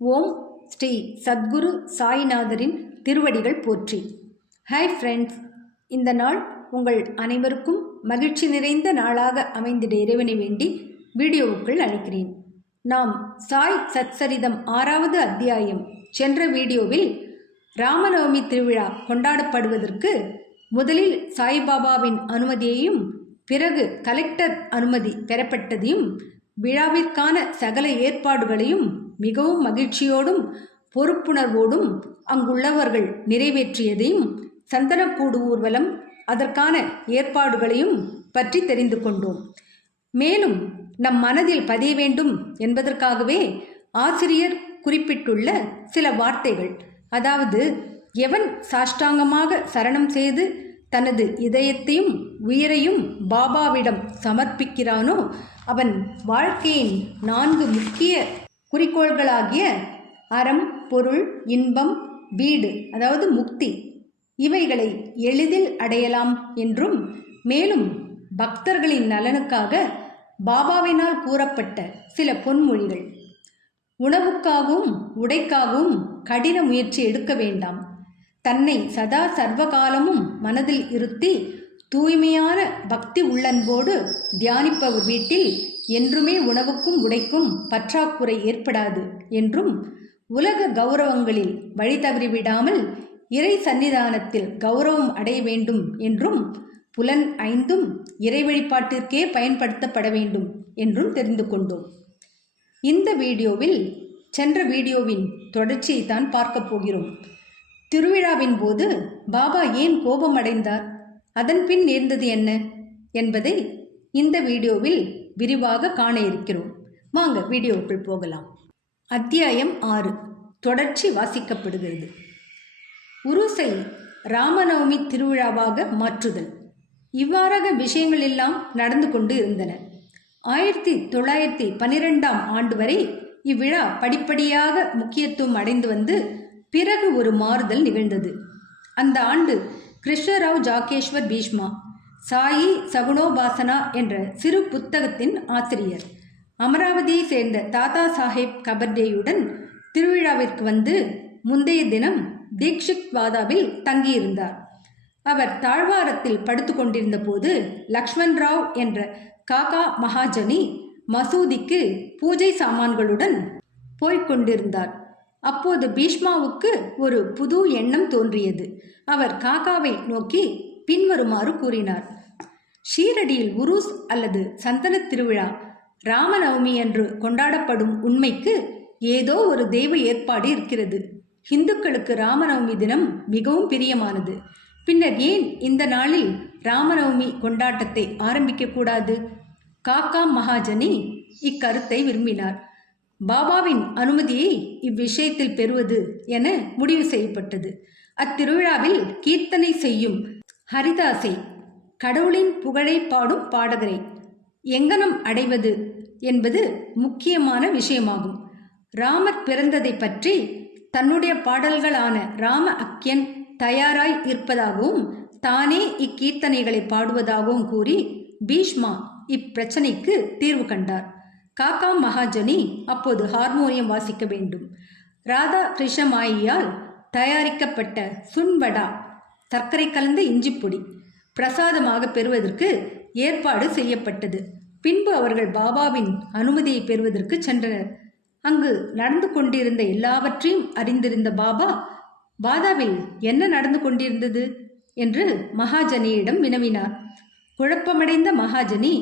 ஓம் ஸ்ரீ சத்குரு சாய்நாதரின் திருவடிகள் போற்றி. Hi friends, இந்த நாள் உங்கள் அனைவருக்கும் மகிழ்ச்சி நிறைந்த நாளாக அமைந்திட இறைவனை வேண்டி வீடியோவுக்குள் அழைக்கிறேன். நாம் சாய் சத்சரிதம் 6வது அத்தியாயம் சென்ற வீடியோவில் ராமநவமி திருவிழா கொண்டாடப்படுவதற்கு முதலில் சாய்பாபாவின் அனுமதியையும் பிறகு கலெக்டர் அனுமதி பெறப்பட்டதையும் விழாவிற்கான சகல ஏற்பாடுகளையும் மிகவும் மகிழ்ச்சியோடும் பொறுப்புணர்வோடும் அங்குள்ளவர்கள் நிறைவேற்றியதையும் சந்தனக்கூடு ஊர்வலம் அதற்கான ஏற்பாடுகளையும் பற்றி தெரிந்து கொண்டோம். மேலும் நம் மனதில் பதிய வேண்டும் என்பதற்காகவே ஆசிரியர் குறிப்பிட்டுள்ள சில வார்த்தைகள், அதாவது எவன் சாஷ்டாங்கமாக சரணம் செய்து தனது இதயத்தையும் உயிரையும் பாபாவிடம் சமர்ப்பிக்கிறானோ அவன் வாழ்க்கையின் 4 முக்கிய குறிக்கோள்களாகிய அறம், பொருள், இன்பம், வீடு அதாவது முக்தி இவைகளை எளிதில் அடையலாம் என்றும், மேலும் பக்தர்களின் நலனுக்காக பாபாவினால் கூறப்பட்ட சில பொன்மொழிகள், உணவுக்காகவும் உடைக்காகவும் கடின முயற்சி எடுக்க வேண்டாம், தன்னை சதா சர்வகாலமும் மனதில் இருத்தி தூய்மையான பக்தி உள்ளன்போடு தியானிப்பவர் வீட்டில் என்றுமே உணவுக்கும் உடைக்கும் பற்றாக்குறை ஏற்படாது என்றும், உலக கௌரவங்களில் வழி தவறிவிடாமல் இறை சன்னிதானத்தில் கௌரவம் அடைய வேண்டும் என்றும், புலன் 5ம் இறை வழிபாட்டிற்கே பயன்படுத்தப்பட வேண்டும் என்றும் தெரிந்து கொண்டோம். இந்த வீடியோவில் சென்ற வீடியோவின் தொடர்ச்சியை தான் பார்க்க போகிறோம். திருவிழாவின் போது பாபா ஏன் கோபம் அடைந்தார், அதன் பின் நேர்ந்தது என்ன என்பதை இந்த வீடியோவில் விரிவாக காண இருக்கிறோம். வாங்க வீடியோவுக்குள் போகலாம். அத்தியாயம் 6 தொடர்ச்சி வாசிக்கப்படுகிறது. உருசை ராமநவமி திருவிழாவாக மாற்றுதல். இவ்வாறாக விஷயங்கள் எல்லாம் நடந்து கொண்டு இருந்தன. 1912ஆம் ஆண்டு வரை இவ்விழா படிப்படியாக முக்கியத்துவம் அடைந்து வந்து பிறகு ஒரு மாறுதல் நிகழ்ந்தது. அந்த ஆண்டு கிருஷ்ணராவ் ஜாகேஷ்வர் பீஷ்மா சாயி சகுணோபாசனா என்ற சிறு புத்தகத்தின் ஆசிரியர் அமராவதியை சேர்ந்த தாதா சாஹேப் கபர்டேயுடன் திருவிழாவிற்கு வந்து முந்தைய தினம் தீக்ஷித் வாதாவில் தங்கியிருந்தார். அவர் தாழ்வாரத்தில் படுத்து கொண்டிருந்த போது லக்ஷ்மண் ராவ் என்ற காகா மகாஜனி மசூதிக்கு பூஜை சாமான்களுடன் போய்கொண்டிருந்தார். அப்போது பீஷ்மாவுக்கு ஒரு புது எண்ணம் தோன்றியது. அவர் காகாவை நோக்கி பின்வருமாறு கூறினார்: ஷீரடியில் உருஸ் அல்லது சந்தன திருவிழா ராமநவமி என்று கொண்டாடப்படும் உண்மைக்கு ஏதோ ஒரு தெய்வ ஏற்பாடு இருக்கிறது. இந்துக்களுக்கு ராமநவமி தினம் மிகவும் பிரியமானது. பின்னர் ஏன் இந்த நாளில் ராமநவமி கொண்டாட்டத்தை ஆரம்பிக்க கூடாது? காக்கா மகாஜனி இக்கருத்தை விரும்பினார். பாபாவின் அனுமதியை இவ்விஷயத்தில் பெறுவது என முடிவு செய்யப்பட்டது. அத்திருவிழாவில் கீர்த்தனை செய்யும் ஹரிதாஸை, கடவுளின் புகழை பாடும் பாடகரை எங்கனம் அடைவது என்பது முக்கியமான விஷயமாகும். ராமர் பிறந்ததை பற்றி தன்னுடைய பாடல்களான ராம அக்கியன் தயாராய் இருப்பதாகவும் தானே இக்கீர்த்தனைகளை பாடுவதாகவும் கூறி பீஷ்மா இப்பிரச்சனைக்கு தீர்வு கண்டார். காக்கா மகாஜனி அப்போது ஹார்மோனியம் வாசிக்க வேண்டும். ராதா கிருஷ்ணமாயியால் தயாரிக்கப்பட்ட சுன்வடா, சர்க்கரை கலந்த இஞ்சிப்பொடி பிரசாதமாக பெறுவதற்கு ஏற்பாடு செய்யப்பட்டது. பின்பு அவர்கள் பாபாவின் அனுமதியை பெறுவதற்கு சென்றனர். அங்கு நடந்து கொண்டிருந்த எல்லாவற்றையும் அறிந்திருந்த பாபா, வாதாவில் என்ன நடந்து கொண்டிருந்தது என்று மகாஜனியிடம் வினவினார். குழப்பமடைந்த மகாஜனி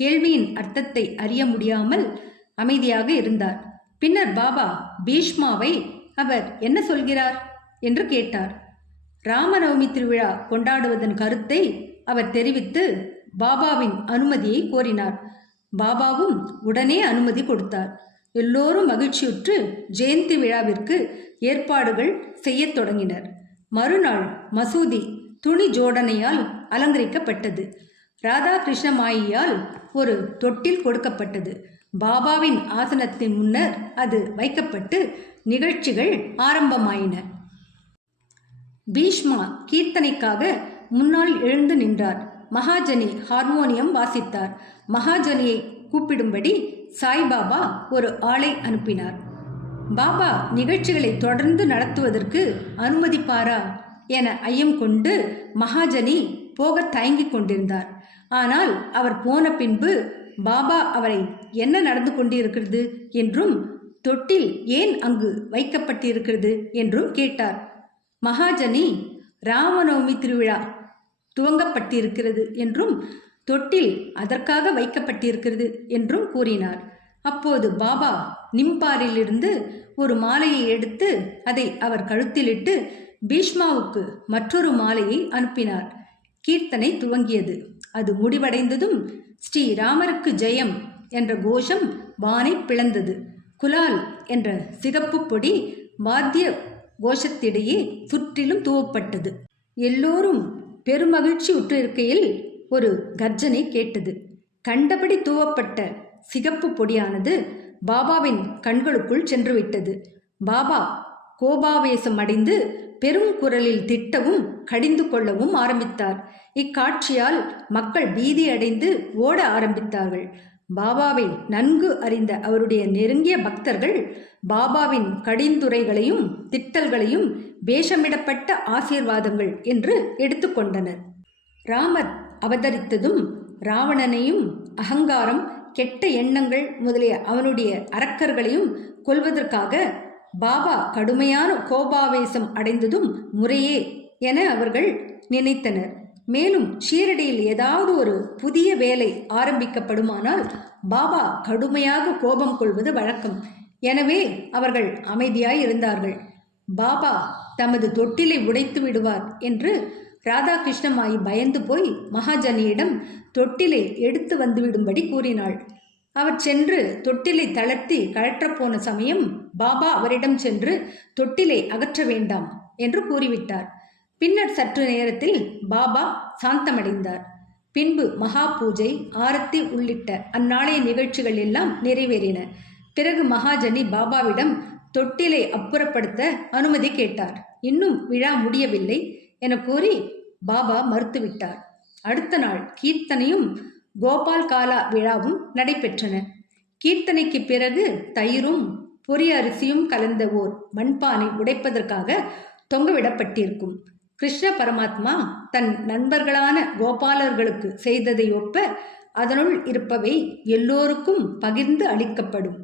கேள்வியின் அர்த்தத்தை அறிய முடியாமல் அமைதியாக இருந்தார். பின்னர் பாபா பீஷ்மாவை அவர் என்ன சொல்கிறார் என்று கேட்டார். ராமநவமி திருவிழா கொண்டாடுவதன் கருத்தை அவர் தெரிவித்து பாபாவின் அனுமதியை கோரினார். பாபாவும் உடனே அனுமதி கொடுத்தார். எல்லோரும் மகிழ்ச்சியுற்று ஜெயந்தி விழாவிற்கு ஏற்பாடுகள் செய்யத் தொடங்கினர். மறுநாள் மசூதி துணி ஜோடனையால் அலங்கரிக்கப்பட்டது. ராதா கிருஷ்ணமாயியால் ஒரு தொட்டில் கொடுக்கப்பட்டது. பாபாவின் ஆசனத்தின் முன்னர் அது வைக்கப்பட்டு நிகழ்ச்சிகள் ஆரம்பமாயின. பீஷ்மா கீர்த்தனைக்காக முன்னால் எழுந்து நின்றார். மகாஜனி ஹார்மோனியம் வாசித்தார். மகாஜனியை கூப்பிடும்படி சாய்பாபா ஒரு ஆளை அனுப்பினார். பாபா நிகழ்ச்சிகளை தொடர்ந்து நடத்துவதற்கு அனுமதிப்பாரா என ஐயம் கொண்டு மகாஜனி போக தயங்கிக் கொண்டிருந்தார். ஆனால் அவர் போன பின்பு பாபா அவரை என்ன நடந்து கொண்டிருக்கிறது என்றும் தொட்டில் ஏன் அங்கு வைக்கப்பட்டிருக்கிறது என்றும் கேட்டார். மகாஜனி ராமநவமி திருவிழா துவங்கப்பட்டிருக்கிறது என்றும் தொட்டில் அதற்காக வைக்கப்பட்டிருக்கிறது என்றும் கூறினார். அப்போது பாபா நிம்பாரிலிருந்து ஒரு மாலையை எடுத்து அதை அவர் கழுத்திலிட்டு பீஷ்மாவுக்கு மற்றொரு மாலையை அனுப்பினார். கீர்த்தனை துவங்கியது. அது முடிவடைந்ததும் ஸ்ரீராமருக்கு ஜெயம் என்ற கோஷம் வானை பிளந்தது. குலால் என்ற சிகப்பு பொடி வாத்திய கோஷத்திடையே சுற்றிலும் தூவப்பட்டது. எல்லோரும் பெருமகிழ்ச்சி உற்றிருக்கையில் ஒரு கர்ஜனை கேட்டது. கண்டபடி தூவப்பட்ட சிகப்பு பொடியானது பாபாவின் கண்களுக்குள் சென்றுவிட்டது. பாபா கோபாவேசம் அடைந்து பெரும் குரலில் திட்டவும் கடிந்து கொள்ளவும் ஆரம்பித்தார். இக்காட்சியால் மக்கள் பீதி அடைந்து ஓட ஆரம்பித்தார்கள். பாபாவை நன்கு அறிந்த அவருடைய நெருங்கிய பக்தர்கள் பாபாவின் கடிந்துரைகளையும் திட்டல்களையும் வேஷமிடப்பட்ட ஆசீர்வாதங்கள் என்று எடுத்துக்கொண்டனர். ராமர் அவதரித்ததும் ராவணனையும் அகங்காரம், கெட்ட எண்ணங்கள் முதலிய அவனுடைய அரக்கர்களையும் கொல்வதற்காக பாபா கடுமையான கோபாவேசம் அடைந்ததும் முறையே என அவர்கள் நினைத்தனர். மேலும் ஷீரடியில் ஏதாவது ஒரு புதிய வேலை ஆரம்பிக்கப்படுமானால் பாபா கடுமையாக கோபம் கொள்வது வழக்கம். எனவே அவர்கள் அமைதியாய் இருந்தார்கள். பாபா தமது தொட்டிலை உடைத்து விடுவார் என்று ராதாகிருஷ்ணமாயி பயந்து போய் மகாஜனியிடம் தொட்டிலை எடுத்து வந்துவிடும்படி கூறினாள். அவர் சென்று தொட்டிலை தளர்த்தி கழற்றப்போன சமயம் பாபா அவரிடம் சென்று தொட்டிலை அகற்ற வேண்டாம் என்று கூறிவிட்டார். பின்னர் சற்று நேரத்தில் பாபா சாந்தமடைந்தார். பின்பு மகா பூஜை, ஆரத்தி உள்ளிட்ட அந்நாளைய நிகழ்ச்சிகள் எல்லாம் நிறைவேறின. பிறகு மகாஜனி பாபாவிடம் தொட்டிலை அப்புறப்படுத்த அனுமதி கேட்டார். இன்னும் விழா முடியவில்லை என கூறி பாபா மறுத்துவிட்டார். அடுத்த நாள் கீர்த்தனையும் கோபால் காலா விழாவும் நடைபெற்றன. கீர்த்தனைக்கு பிறகு தயிரும் பொரி அரிசியும் கலந்த ஓர் மண்பானை உடைப்பதற்காக தொங்கவிடப்பட்டிருக்கும். கிருஷ்ண பரமாத்மா தன் நண்பர்களான கோபாலர்களுக்கு செய்ததை ஒப்ப அதனுள் இருப்பவை எல்லோருக்கும் பகிர்ந்து அளிக்கப்படும்.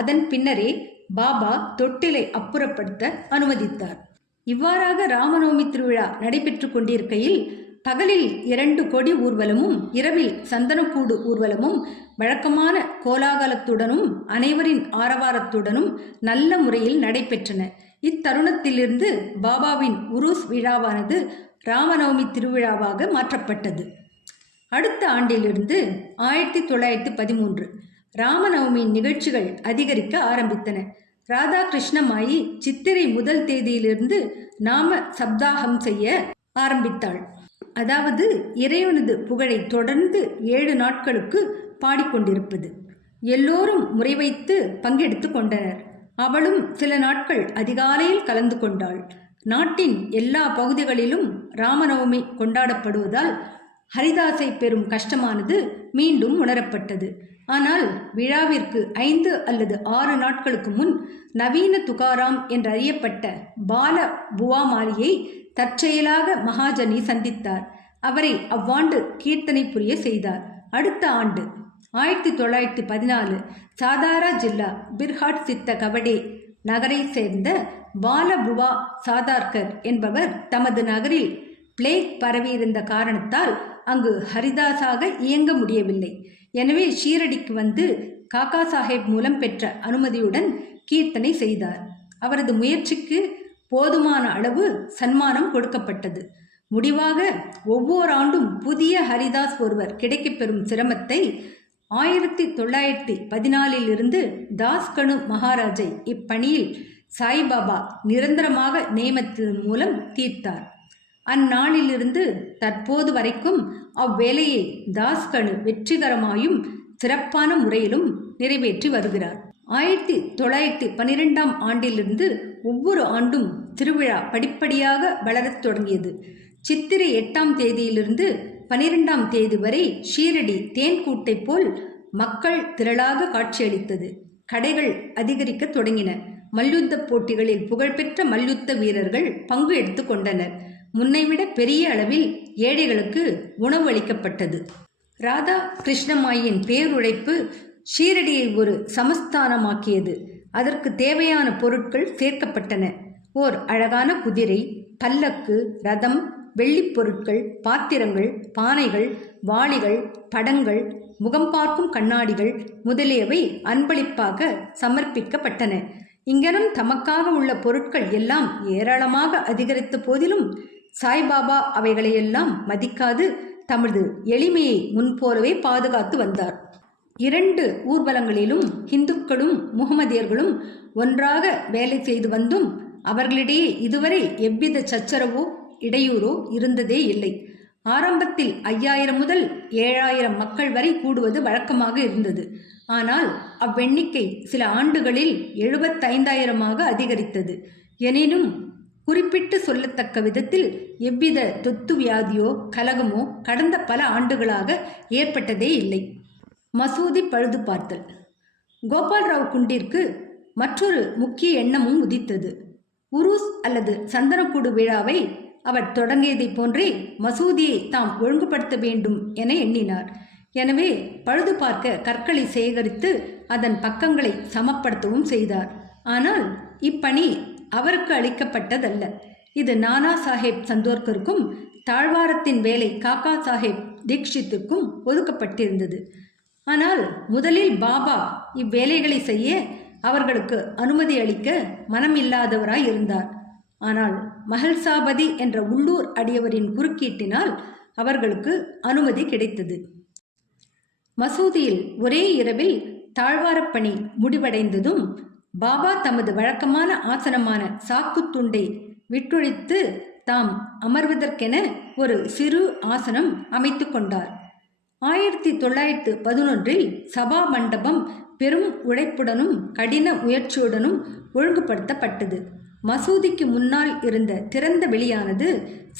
அதன் பின்னரே பாபா தொட்டிலை அப்புறப்படுத்த அனுமதித்தார். இவ்வாறாக ராமநவமி திருவிழா நடைபெற்று கொண்டிருக்கையில் பகலில் 2 கொடி ஊர்வலமும் இரவில் சந்தனக்கூடு ஊர்வலமும் வழக்கமான கோலாகலத்துடனும் அனைவரின் ஆரவாரத்துடனும் நல்ல முறையில் நடைபெற்றன. இத்தருணத்திலிருந்து பாபாவின் உருஸ் விழாவானது ராமநவமி திருவிழாவாக மாற்றப்பட்டது. அடுத்த ஆண்டிலிருந்து 1913 ராமநவமியின் நிகழ்ச்சிகள் அதிகரிக்க ஆரம்பித்தன. ராதாகிருஷ்ணமாயி சித்திரை 1 தேதியிலிருந்து நாம சப்தாகம் செய்ய ஆரம்பித்தாள். அதாவது இறைவனது புகழை தொடர்ந்து 7 நாட்களுக்கு பாடிக்கொண்டிருப்பது. எல்லோரும் முறை வைத்து பங்கெடுத்து கொண்டனர். அவளும் சில நாட்கள் அதிகாலையில் கலந்து கொண்டாள். நாட்டின் எல்லா பகுதிகளிலும் ராமநவமி கொண்டாடப்படுவதால் ஹரிதாஸை பெறும் கஷ்டமானது மீண்டும் உணரப்பட்டது. ஆனால் விழாவிற்கு 5 அல்லது 6 நாட்களுக்கு முன் நவீன துகாராம் என்றறியப்பட்ட பால புவாமாலியை தற்செயலாக மகாஜனி சந்தித்தார். அவரை அவ்வாண்டு கீர்த்தனை புரிய செய்தார். அடுத்த ஆண்டு 1914 சாதாரா ஜில்லா பிர்ஹாட் சித்த கவடே நகரை சேர்ந்த பாலபுவா சாதார்கர் என்பவர் தமது நகரில் பிளேக் பரவியிருந்த காரணத்தால் அங்கு ஹரிதாஸாக இயங்க முடியவில்லை. எனவே ஷீரடிக்கு வந்து காக்கா சாஹேப் மூலம் பெற்ற அனுமதியுடன் கீர்த்தனை செய்தார். அவரது முயற்சிக்கு போதுமான அளவு சன்மானம் கொடுக்கப்பட்டது. முடிவாக ஒவ்வொரு ஆண்டும் புதிய ஹரிதாஸ் ஒருவர் கிடைக்கப்பெறும் சிரமத்தை 1914 தாஸ்கனு மகாராஜை இப்பணியில் சாய்பாபா நிரந்தரமாக நியமித்ததன் மூலம் தீர்த்தார். அந்நாளிலிருந்து தற்போது வரைக்கும் அவ்வேலையை தாஸ்கனு வெற்றிகரமாயும் சிறப்பான முறையிலும் நிறைவேற்றி வருகிறார். 1912 ஆண்டிலிருந்து ஒவ்வொரு ஆண்டும் திருவிழா படிப்படியாக வளரத் தொடங்கியது. சித்திரை 8 தேதியிலிருந்து 12 தேதி வரை ஷீரடி தேன்கூட்டை போல் மக்கள் திரளாக காட்சியளித்தது. கடைகள் அதிகரிக்க தொடங்கின. மல்யுத்த போட்டிகளில் புகழ்பெற்ற மல்யுத்த வீரர்கள் பங்கு எடுத்து கொண்டனர். முன்னைவிட பெரிய அளவில் ஏழைகளுக்கு உணவு அளிக்கப்பட்டது. ராதா கிருஷ்ணமாயின் பேருழைப்பு ஷீரடியை ஒரு சமஸ்தானமாக்கியது. அதற்கு தேவையான பொருட்கள் சேர்க்கப்பட்டன. ஓர் அழகான குதிரை, பல்லக்கு, ரதம், வெள்ளிப் பொருட்கள், பாத்திரங்கள், பானைகள், வாளிகள், படங்கள், முகம் பார்க்கும் கண்ணாடிகள் முதலியவை அன்பளிப்பாக சமர்ப்பிக்கப்பட்டன. இங்கனம் தமக்காக உள்ள பொருட்கள் எல்லாம் ஏராளமாக அதிகரித்த போதிலும் சாய்பாபா அவைகளையெல்லாம் மதிக்காது தமது எளிமையை முன்போலவே பாதுகாத்து வந்தார். 2 ஊர்வலங்களிலும் இந்துக்களும் முகமதியர்களும் ஒன்றாக வேலை செய்து வந்தும் அவர்களிடையே இதுவரை எவ்வித சச்சரவோ இடையூறோ இருந்ததே இல்லை. ஆரம்பத்தில் 5000 முதல் 7000 மக்கள் வரை கூடுவது வழக்கமாக இருந்தது. ஆனால் அவ்வெண்ணிக்கை சில ஆண்டுகளில் 75,000ஆக அதிகரித்தது. எனினும் குறிப்பிட்டு சொல்லத்தக்க விதத்தில் எவ்வித தொத்து வியாதியோ கலகமோ கடந்த பல ஆண்டுகளாக ஏற்பட்டதே இல்லை. மசூதி பழுது பார்த்தல். கோபால்ராவ் குண்டிற்கு மற்றொரு முக்கிய எண்ணமும் உதித்தது. உருஸ் அல்லது சந்தனக்கூடு விழாவை அவர் தொடங்கியதைப் போன்றே மசூதியை தாம் ஒழுங்குபடுத்த வேண்டும் என எண்ணினார். எனவே பழுது பார்க்க கற்களை சேகரித்து அதன் பக்கங்களை சமப்படுத்தவும் செய்தார். ஆனால் இப்பணி அவருக்கு அளிக்கப்பட்டதல்ல. இது நானா சாஹேப் சந்தோர்கருக்கும் தாழ்வாரத்தின் வேலை காக்கா சாஹேப் தீக்ஷித்துக்கும் ஒதுக்கப்பட்டிருந்தது. ஆனால் முதலில் பாபா இவ்வேலைகளை செய்ய அவர்களுக்கு அனுமதி அளிக்க மனமில்லாதவராய் இருந்தார். ஆனால் மஹல்சாபதி என்ற உள்ளூர் அடியவரின் குறுக்கீட்டினால் அவர்களுக்கு அனுமதி கிடைத்தது. மசூதியில் ஒரே இரவில் தாழ்வாரப்பணி முடிவடைந்ததும் பாபா தமது வழக்கமான ஆசனமான சாக்குத்துண்டை விட்டொழித்து தாம் அமர்வதற்கென ஒரு சிறு ஆசனம் அமைத்து கொண்டார். 1911 சபா மண்டபம் பெரும் உழைப்புடனும் கடின முயற்சியுடனும் ஒழுங்குபடுத்தப்பட்டது. மசூதிக்கு முன்னால் இருந்த திறந்த வெளியானது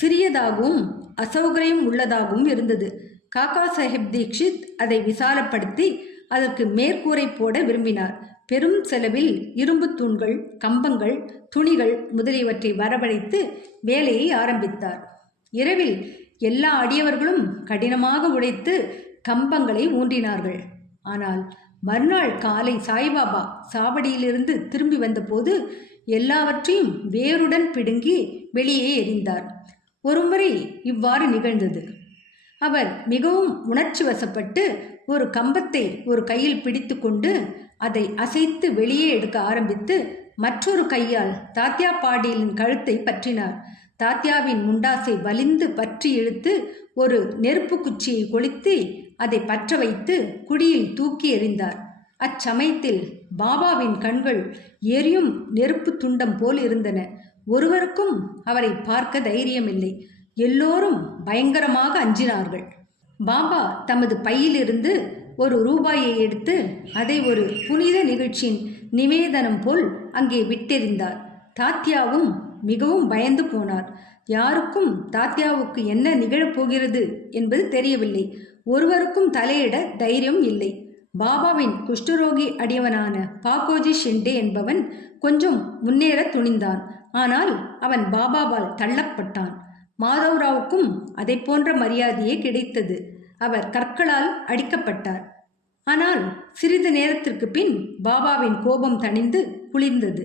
சிறியதாகவும் அசௌகரியம் உள்ளதாகவும் இருந்தது. காக்கா சாஹேப் தீக்ஷித் அதை விசாலப்படுத்தி அதற்கு மேற்கூரை போட விரும்பினார். பெரும் செலவில் இரும்பு தூண்கள், கம்பங்கள், துணிகள் முதலியவற்றை வரவழைத்து வேலையை ஆரம்பித்தார். இரவில் எல்லா அடியவர்களும் கடினமாக உழைத்து கம்பங்களை ஊன்றினார்கள். ஆனால் மறுநாள் காலை சாய்பாபா சாவடியிலிருந்து திரும்பி வந்தபோது எல்லாவற்றையும் வேருடன் பிடுங்கி வெளியே எறிந்தார். ஒருமுறை இவ்வாறு நிகழ்ந்தது. அவர் மிகவும் உணர்ச்சி வசப்பட்டு ஒரு கம்பத்தை ஒரு கையில் பிடித்து கொண்டு அதை அசைத்து வெளியே எடுக்க ஆரம்பித்து மற்றொரு கையால் தாத்யா பாடீலின் கழுத்தை பற்றினார். தாத்யாவின் முண்டாசை வலிந்து பற்றி இழுத்து ஒரு நெருப்பு குச்சியை கொளுத்தி அதை பற்ற வைத்து குடியில் தூக்கி எறிந்தார். அச்சமயத்தில் பாபாவின் கண்கள் எரியும் நெருப்பு துண்டம் போல் இருந்தன. ஒருவருக்கும் அவரை பார்க்க தைரியமில்லை. எல்லோரும் பயங்கரமாக அஞ்சினார்கள். பாபா தமது பையிலிருந்து ஒரு ரூபாயை எடுத்து அதை ஒரு புனித நிகழ்ச்சியின் நிவேதனம் போல் அங்கே விட்டெறிந்தார். தாத்யாவும் மிகவும் பயந்து போனார். யாருக்கும் தாத்யாவுக்கு என்ன நிகழப்போகிறது என்பது தெரியவில்லை. ஒருவருக்கும் தலையிட தைரியம் இல்லை. பாபாவின் குஷ்டரோகி அடியவனான பாகோஜி ஷிண்டே என்பவன் கொஞ்சம் முன்னேற துணிந்தான். ஆனால் அவன் பாபாவால் தள்ளப்பட்டான். மாதவராவுக்கும் அதை போன்ற மரியாதையே கிடைத்தது. அவர் கற்களால் அடிக்கப்பட்டார். ஆனால் சிறிது நேரத்திற்கு பின் பாபாவின் கோபம் தணிந்து குளிர்ந்தது.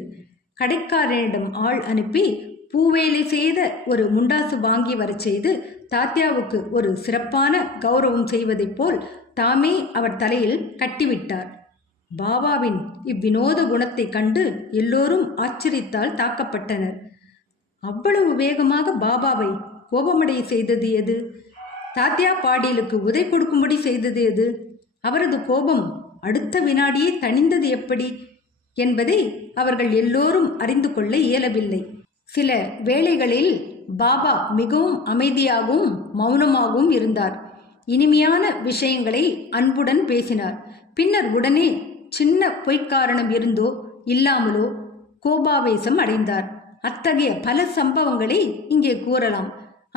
கடைக்காரனிடம் ஆள் அனுப்பி பூவேலை செய்த ஒரு முண்டாசு வாங்கி வரச் செய்து தாத்யாவுக்கு ஒரு சிறப்பான கௌரவம் செய்வதைப் போல் தாமே அவர் தலையில் கட்டிவிட்டார். பாபாவின் இவ்வினோத குணத்தை கண்டு எல்லோரும் ஆச்சரியத்தால் தாக்கப்பட்டனர். அவ்வளவு வேகமாக பாபாவை கோபமடைய செய்தது எது? தாத்யா பாடீலுக்கு உதை கொடுக்கும்படி செய்தது எது? அவரது கோபம் அடுத்த வினாடியே தணிந்தது எப்படி என்பதை அவர்கள் எல்லோரும் அறிந்து கொள்ள இயலவில்லை. சில வேளைகளில் பாபா மிகவும் அமைதியாகவும் மௌனமாகவும் இருந்தார். இனிமையான விஷயங்களை அன்புடன் பேசினார். பின்னர் உடனே சின்ன பொய்க்காரணம் இருந்தோ இல்லாமலோ கோபாவேசம் அடைந்தார். அத்தகைய பல சம்பவங்களை இங்கே கூறலாம்.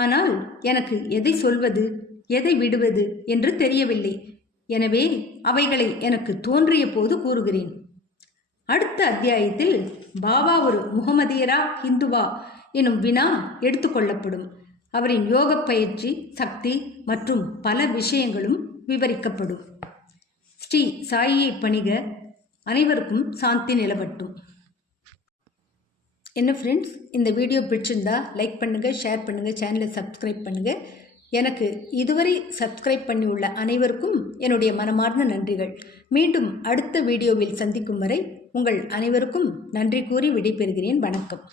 ஆனால் எனக்கு எதை சொல்வது, எதை விடுவது என்று தெரியவில்லை. எனவே அவைகளை எனக்கு தோன்றிய போது கூறுகிறேன். அடுத்த அத்தியாயத்தில் பாபா ஒரு முகமதியரா ஹிந்துவா எனும் வினா எடுத்துக்கொள்ளப்படும். அவரின் யோக பயிற்சி, சக்தி மற்றும் பல விஷயங்களும் விவரிக்கப்படும். ஸ்ரீ சாயியை பணிக. அனைவருக்கும் சாந்தி நிலவட்டும். என்ன ஃப்ரெண்ட்ஸ், இந்த வீடியோ பிடிச்சிருந்தா லைக் பண்ணுங்கள், ஷேர் பண்ணுங்கள், சேனலை சப்ஸ்கிரைப் பண்ணுங்கள். எனக்கு இதுவரை சப்ஸ்கிரைப் பண்ணி உள்ள அனைவருக்கும் என்னுடைய மனமார்ந்த நன்றிகள். மீண்டும் அடுத்த வீடியோவில் சந்திக்கும் வரை உங்கள் அனைவருக்கும் நன்றி கூறி விடைபெறுகிறேன். வணக்கம்.